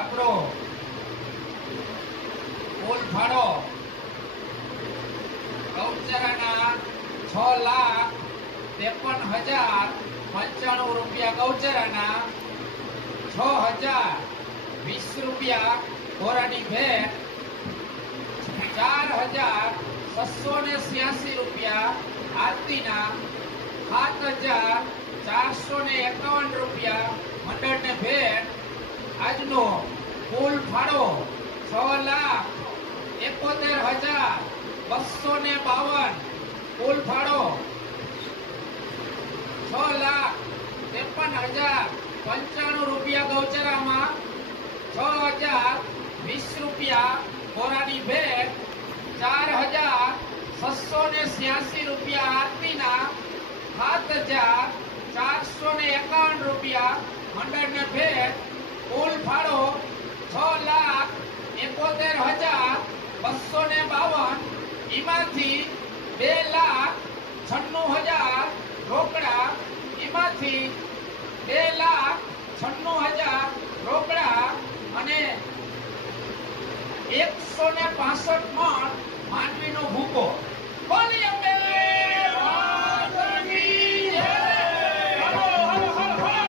આપણો કુલ ફાળો ગૌચરાના 6,53,095 રૂપિયા ગૌચરાના, 6,020 રૂપિયા કોરાની ભેટ, 4,686 રૂપિયા આરતીના, 7,451 રૂપિયા મંડળને ભેટ. આજનો કુલ ફાળો 6,71,252 કુલ ફાળો 6,53,095 રૂપિયા ગૌચરામાં, 6,020 રૂપિયા કોરાની ભેટ, 4,686 રૂપિયા આરતીના, 7,451 રૂપિયા મંડળને ભેટ. કુલ ફાળો 6,71,252. એમાંથી 2,96,000 રોકડા, એમાંથી 2,96,000 રોકડા અને 165 મણ